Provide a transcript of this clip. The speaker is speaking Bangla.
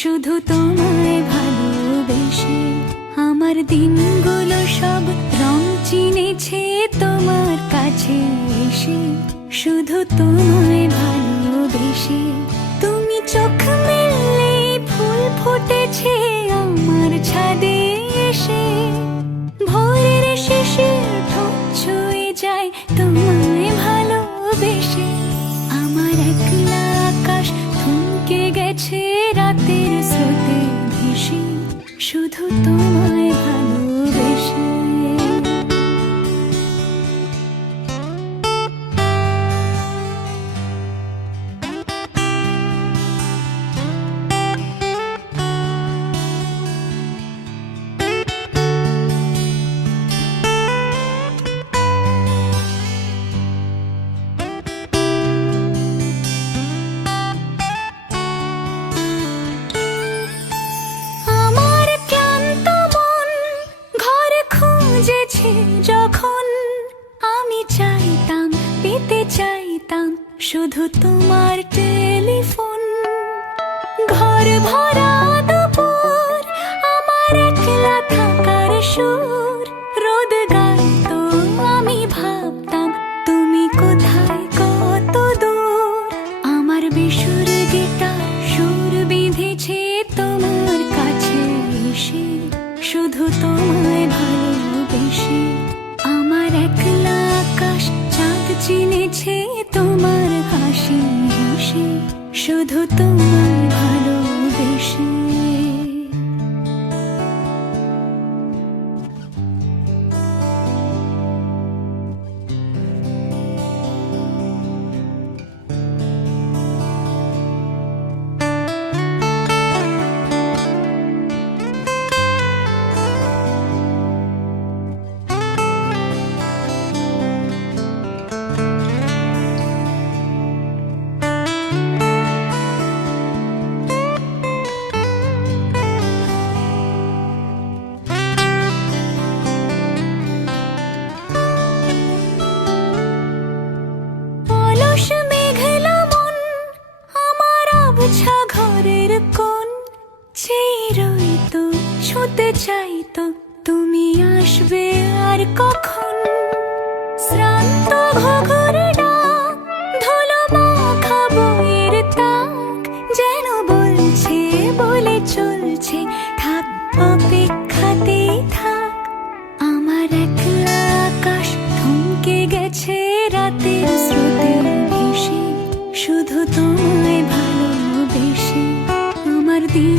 শুধু তোমায় ভালোবেসে। আমার দিনগুলো সব রং চিনেছে তোমার কাছে এসে, শুধু তোমায় ভালোবেসে। তুমি চোখ মেললে ফুল ফুটেছে আমার ছাদে এসে, ভোরের শিশির ঠোঁট ছুঁয়ে যায় তোমায় ভালোবেসে। আমার একলা আকাশ থমকে গেছে রাতের স্রোতে ভেসে, শুধু তোমায় ভালোবেসে। যখন আমি চাইতাম, পেতে চাইতাম শুধু তোমার টেলিফোন। ঘর ভরা দুপুর, আমার একলা থাকার সুর রোদ গাইতো, আমি ভাবতাম তুমি কোথায় কত দূর। আমার বেসুর গিটার সুর বিঁধেছে তোমার কাছে এসে, শুধু তোমায় ভালোবেসে। আমার একলা আকাশ চাঁদ চিনেছে তোমার হাসি হেসে, শুধু তোমায় ভালোবেসে। ঘরের কোণ চেয়ে রইতো, ছুঁতে চাইতো তুমি আসবে আর কখন। শ্রান্ত ঘুঘুর ডাক, ধুলো মাখা বইয়ের তাক যেন বলছে, বলে চলছে থাক অপেক্ষাতেই থাক। আমার একলা আকাশ থমকে গেছে রাতের স্রোতে ভেসে, শুধু তোমায় ভালোবেসে। আমার দিন